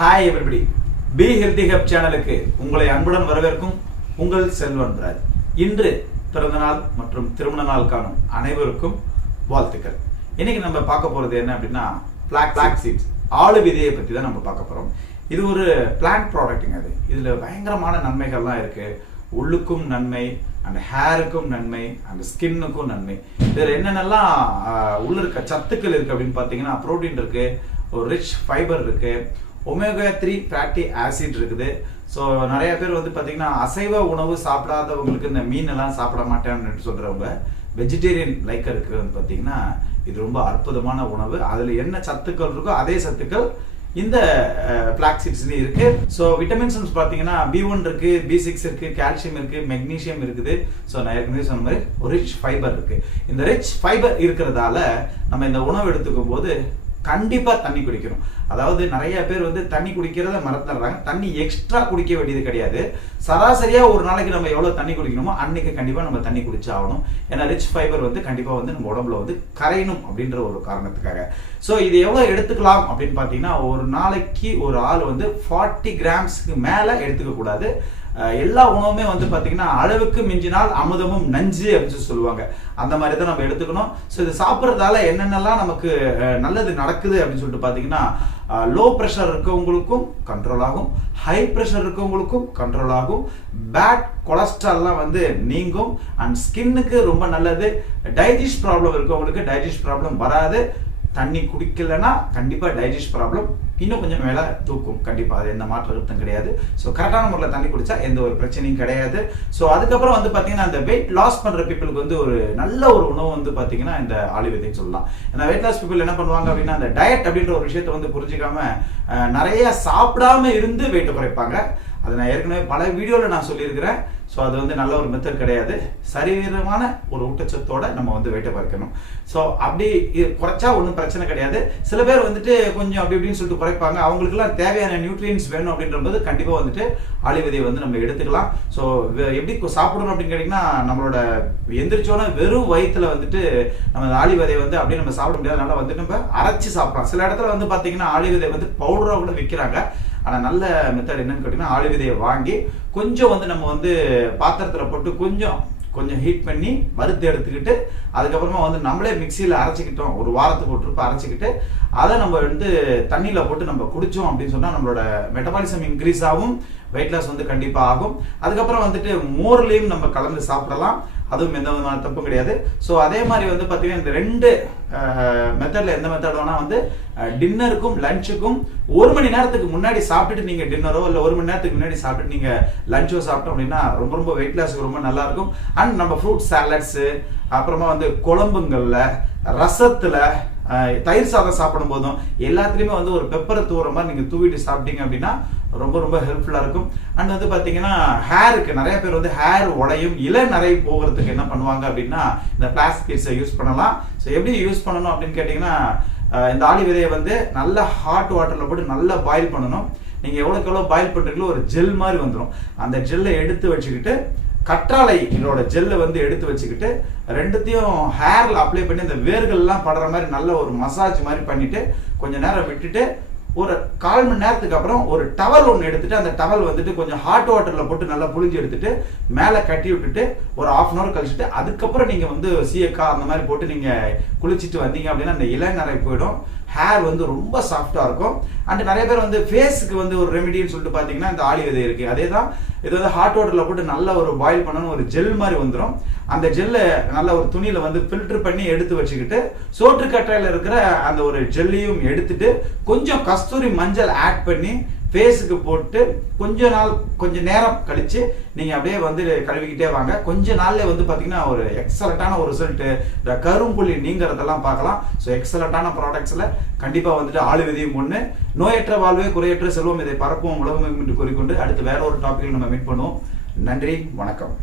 Hi everybody, Be Healthy Hub சேனலுக்கு உங்களை அன்புடன் வரவேற்கும் உங்கள் செல்வன்ராஜ். இன்று பிறந்த நாள் மற்றும் திருமண நாள் காணும் அனைவருக்கும் வாழ்த்துக்கள். இன்னைக்கு நம்ம பார்க்க போறது என்ன அப்படின்னா Flax seeds, ஆளு விதையை பத்தி தான் நம்ம பார்க்க போறோம். இது ஒரு பிளான்ட் ப்ராடக்ட்டுங்க. அது இதுல பயங்கரமான நன்மைகள்லாம் இருக்கு. உள்ளுக்கும் நன்மை, அந்த ஹேருக்கும் நன்மை, அந்த ஸ்கின்னுக்கும் நன்மை. இதுல என்னென்னலாம் உள்ள இருக்க சத்துக்கள் இருக்கு அப்படின்னு பாத்தீங்கன்னா புரோட்டீன் இருக்கு, ஒரு ரிச் ஃபைபர் இருக்கு, ஒமேகா 3 ஃபேட்டி ஆசிட் இருக்குது. ஸோ நிறைய பேர் வந்து பார்த்தீங்கன்னா அசைவ உணவு சாப்பிடாதவங்களுக்கு இந்த மீன் எல்லாம் சாப்பிட மாட்டேன்னு சொல்றவங்க வெஜிடேரியன் லைக் இருக்கிறது வந்து பார்த்தீங்கன்னா இது ரொம்ப அற்புதமான உணவு. அதில் என்ன சத்துக்கள் இருக்கோ அதே சத்துக்கள் இந்த ஃபிளாக்ஸ் சீட்ஸ்லேயும் இருக்கு. ஸோ விட்டமின்ஸ் பார்த்தீங்கன்னா B1 இருக்கு, B6 இருக்கு, கால்சியம் இருக்கு, மெக்னீசியம் இருக்குது. ஸோ நான் ஏற்கனவே சொன்ன மாதிரி ஒரு ரிச் ஃபைபர் இருக்கு. இந்த ரிச் ஃபைபர் இருக்கிறதால நம்ம இந்த உணவு எடுத்துக்கும் போது கண்டிப்பா தண்ணி குடிக்கணும். அதாவது நிறைய பேர் வந்து தண்ணி குடிக்கிறத மறந்துடுறாங்க. தண்ணி எக்ஸ்ட்ரா குடிக்க வேண்டியது கிடையாது. சராசரியா ஒரு நாளைக்கு நம்ம எவ்வளவு தண்ணி குடிக்கணுமோ அன்னைக்கு கண்டிப்பா நம்ம தண்ணி குடிச்சாகணும். ஏன்னா ரிச் ஃபைபர் வந்து கண்டிப்பா வந்து நம்ம உடம்புல வந்து கரையணும் அப்படின்ற ஒரு காரணத்துக்காக. ஸோ இது எவ்வளவு எடுத்துக்கலாம் அப்படின்னு பாத்தீங்கன்னா ஒரு நாளைக்கு ஒரு ஆள் வந்து 40 கிராம்ஸ்க்கு மேல எடுத்துக்க கூடாது. எல்லா உணவுமே வந்து பாத்தீங்கன்னா அளவுக்கு மிஞ்சினால் அமுதமும் நஞ்சு அப்படின்னு சொல்லுவாங்க. அந்த மாதிரி தான் நம்ம எடுத்துக்கணும். ஸோ இது சாப்பிட்றதால என்னென்னலாம் நமக்கு நல்லது நடக்குது அப்படின்னு சொல்லிட்டு பாத்தீங்கன்னா லோ ப்ரெஷர் இருக்கவங்களுக்கும் கண்ட்ரோல் ஆகும், ஹை ப்ரெஷர் இருக்கவங்களுக்கும் கண்ட்ரோல் ஆகும், பேட் கொலஸ்ட்ரால்லாம் வந்து நீங்கும், அண்ட் ஸ்கின்னுக்கு ரொம்ப நல்லது. டைஜஸ்ட் ப்ராப்ளம் இருக்கவங்களுக்கு டைஜஸ்ட் ப்ராப்ளம் வராது. தண்ணி குடிக்கலன்னா கண்டிப்பா டைஜஸ்ட் ப்ராப்ளம் இன்னும் கொஞ்சம் மேல தூக்கும். கண்டிப்பா அது எந்த மாற்று கருத்தும் கிடையாது. ஸோ கரெக்டான முறையில் தண்ணி குடிச்சா எந்த ஒரு பிரச்சனையும் கிடையாது. ஸோ அதுக்கப்புறம் வந்து பாத்தீங்கன்னா இந்த வெயிட் லாஸ் பண்ற பீப்புளுக்கு வந்து ஒரு நல்ல ஒரு உணவு வந்து பாத்தீங்கன்னா இந்த ஆலிவ் விதைன்னு சொல்லலாம். ஏன்னா வெயிட் லாஸ் பீப்புள் என்ன பண்ணுவாங்க அப்படின்னா அந்த டயட் அப்படின்ற ஒரு விஷயத்தை வந்து புரிஞ்சுக்காம நிறைய சாப்பிடாம இருந்து வெயிட்டை குறைப்பாங்க. அதை நான் ஏற்கனவே பல வீடியோவில் நான் சொல்லியிருக்கிறேன். ஸோ அது வந்து நல்ல ஒரு மெத்தட் கிடையாது. சரிவிதமான ஒரு ஊட்டச்சத்தோட நம்ம வந்து வெயிட்டை குறைக்கணும். ஸோ அப்படி குறைச்சா ஒன்றும் பிரச்சனை கிடையாது. சில பேர் வந்துட்டு கொஞ்சம் அப்படி இப்படின்னு சொல்லிட்டு குறைப்பாங்க. அவங்களுக்குலாம் தேவையான நியூட்ரியன்ஸ் வேணும் அப்படின்றபோது கண்டிப்பாக வந்துட்டு ஆலிவ் விதையை வந்து நம்ம எடுத்துக்கலாம். ஸோ எப்படி சாப்பிடணும் அப்படின்னு கேட்டிங்கன்னா நம்மளோட எந்திரிச்சோன்னா வெறும் வயிற்றுல வந்துட்டு நம்ம ஆலிவ் விதையை வந்து அப்படியே நம்ம சாப்பிட முடியாதனால வந்து நம்ம அரைச்சி சாப்பிடலாம். சில இடத்துல வந்து பார்த்தீங்கன்னா ஆலிவ் விதை வந்து பவுடராக கூட விற்கிறாங்க. ஆனால் நல்ல மெத்தட் என்னன்னு கேட்டிங்கன்னா ஆலிவ் விதையை வாங்கி கொஞ்சம் வந்து நம்ம வந்து பாத்திரத்தில் போட்டு கொஞ்சம் ஹீட் பண்ணி வறுத்து எடுத்துக்கிட்டு அதுக்கப்புறமா வந்து நம்மளே மிக்சியில் அரைச்சிக்கிட்டோம். ஒரு வாரத்துக்கு ஒரு ட்ரிப் அரைச்சிக்கிட்டு அதை நம்ம வந்து தண்ணியில் போட்டு நம்ம குடித்தோம் அப்படின்னு சொன்னால் நம்மளோட மெட்டபாலிசம் இன்க்ரீஸ் ஆகும், வெயிட் லாஸ் வந்து கண்டிப்பாக ஆகும். அதுக்கப்புறம் வந்துட்டு மோர்லேயும் நம்ம கலந்து சாப்பிடலாம். அதுவும் எந்த விதமான தப்பும் கிடையாது. ஸோ அதே மாதிரி வந்து பார்த்தீங்கன்னா இந்த ரெண்டு மெத்தடில் எந்த மெத்தட் வேணால் வந்து டின்னருக்கும் லஞ்சுக்கும் 1 மணி நேரத்துக்கு முன்னாடி சாப்பிட்டுட்டு நீங்கள் டின்னரோ இல்லை 1 மணி நேரத்துக்கு முன்னாடி சாப்பிட்டுட்டு நீங்கள் லஞ்சோ சாப்பிட்டோம் அப்படின்னா ரொம்ப வெயிட் லாஸுக்கு ரொம்ப நல்லா இருக்கும். அண்ட் நம்ம ஃப்ரூட் சாலட்ஸு, அப்புறமா வந்து குழம்புங்களில், ரசத்தில், தயிர் சாதம் சாப்பிடும் போதும் எல்லாத்துலேயுமே வந்து ஒரு பெப்பரை தூவுற மாதிரி நீங்கள் தூவிட்டு சாப்பிட்டீங்க அப்படின்னா ரொம்ப ஹெல்ப்ஃபுல்லாக இருக்கும். அண்ட் வந்து பார்த்தீங்கன்னா ஹேருக்கு நிறைய பேர் வந்து ஹேர் உடையும் நிறைய போகிறதுக்கு என்ன பண்ணுவாங்க அப்படின்னா இந்த பிளாஸ்டிக் கிட்ஸை யூஸ் பண்ணலாம். ஸோ எப்படி யூஸ் பண்ணணும் அப்படின்னு கேட்டிங்கன்னா இந்த ஆலிவ் விதையை வந்து நல்லா ஹாட் வாட்டரில் போட்டு நல்லா பாயில் பண்ணணும். நீங்கள் எவ்வளோக்கு எவ்வளோ பாயில் பண்ணுறீங்களோ ஒரு ஜெல் மாதிரி வந்துடும். அந்த ஜெல்லை எடுத்து வச்சுக்கிட்டு கற்றாழை இதோட ஜெல்லை வந்து எடுத்து வச்சுக்கிட்டு ரெண்டுத்தையும் ஹேரில் அப்ளை பண்ணி இந்த வேர்கள்லாம் படுற மாதிரி நல்ல ஒரு மசாஜ் மாதிரி பண்ணிட்டு கொஞ்ச நேரம் விட்டுட்டு ஒரு 1/4 மணி நேரத்துக்கு அப்புறம் ஒரு டவல் ஒன்று எடுத்துட்டு அந்த டவல் வந்துட்டு கொஞ்சம் ஹாட் வாட்டரில் போட்டு நல்லா புளிஞ்சு எடுத்துட்டு மேலே கட்டி விட்டுட்டு ஒரு 1/2 hour கழிச்சுட்டு அதுக்கப்புறம் நீங்கள் வந்து சீயக்காய் அந்த மாதிரி போட்டு நீங்கள் குளிச்சுட்டு வந்தீங்க அப்படின்னா அந்த இளநரை போயிடும். ஹேர் வந்து ரொம்ப சாஃப்டாக இருக்கும். அண்ட் நிறைய பேர் வந்து ஃபேஸுக்கு வந்து ஒரு ரெமிடின்னு சொல்லிட்டு பார்த்தீங்கன்னா இந்த ஆலிவ் விதை இருக்குது. அதே தான் இது வந்து ஹாட் வாட்டரில் போட்டு நல்லா ஒரு பாயில் பண்ணணும், ஒரு ஜெல் மாதிரி வந்துடும். அந்த ஜெல்லை நல்ல ஒரு துணியில் வந்து ஃபில்டர் பண்ணி எடுத்து வச்சுக்கிட்டு சோற்றுக்கற்றையில் இருக்கிற அந்த ஒரு ஜெல்லையும் எடுத்துட்டு கொஞ்சம் கஸ்தூரி மஞ்சள் ஆட் பண்ணி ஃபேஸுக்கு போட்டு கொஞ்ச நேரம் கழிச்சு நீங்கள் அப்படியே வந்து கழுவிக்கிட்டே வாங்க. கொஞ்ச நாள்ல வந்து பார்த்தீங்கன்னா ஒரு எக்ஸலண்ட்டான ஒரு ரிசல்ட்டு, இந்த கரும்புள்ளி நீங்கிறதெல்லாம் பார்க்கலாம். ஸோ எக்ஸலண்ட்டான ப்ராடக்ட்ஸில் கண்டிப்பாக வந்துட்டு ஆலிவ் விதையும் ஒன்று. நோயற்ற வாழ்வே குறையற்ற செல்வம், இதை பரப்பும் உலகம் என்று கூறிக்கொண்டு அடுத்து வேற ஒரு டாப்பிக்கில் நம்ம மீட் பண்ணுவோம். நன்றி, வணக்கம்.